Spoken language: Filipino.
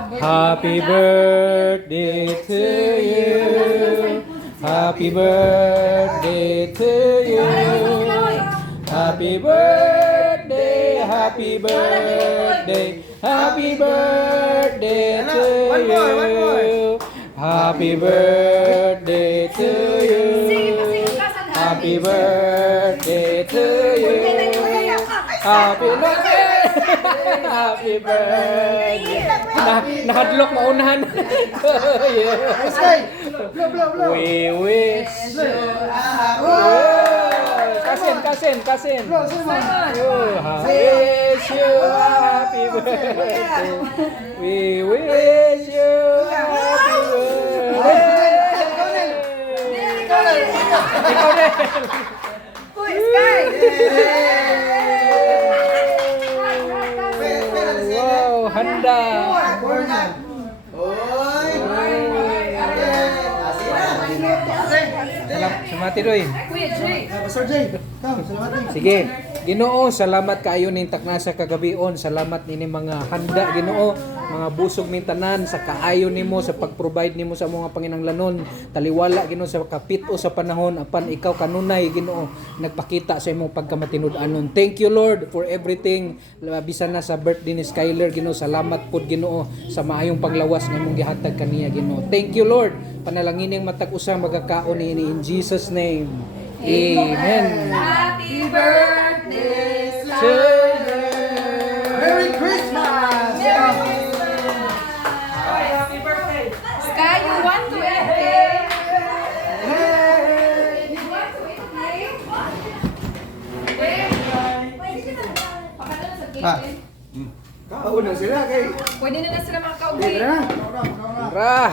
Happy birthday to you. Happy birthday to you. Happy birthday, happy birthday, happy birthday to you. Happy birthday to you. Happy birthday to you. Happy birthday. Happy birthday. Nahadlok maunahan. We wish you Kasin. Wish you happy birthday. We wish you happy birthday. Ikaw din. Wow, handa. Salamat Roy. Pastor Jay, come, salamat. Sige. Ginoo, salamat kaayo ning takna sa kagabion. Salamat nini mga handa Ginoo, mga busog ning tanan sa kaayo nimo sa pag-provide nimo sa mga panginahanglanon. Taliwala Ginoo sa kapit-o sa panahon apan ikaw kanunay Ginoo nagpakita sa imong pagkamatinud-anon. Thank you Lord for everything. Bisan na sa birthday ni Skyler Ginoo, salamat pud Ginoo sa maayong panglawas nga imong gihatag kaniya Ginoo. Thank you Lord. Panalangining matag usang magakaon niini in Jesus name. Amen. Happy birthday To you. Merry Christmas! Happy birthday. Sky, you want to eat cake? You want to eat cake? Pakala sa cake. Kauna sila kay. Pwede na sila makakauwi. Tara. Tara.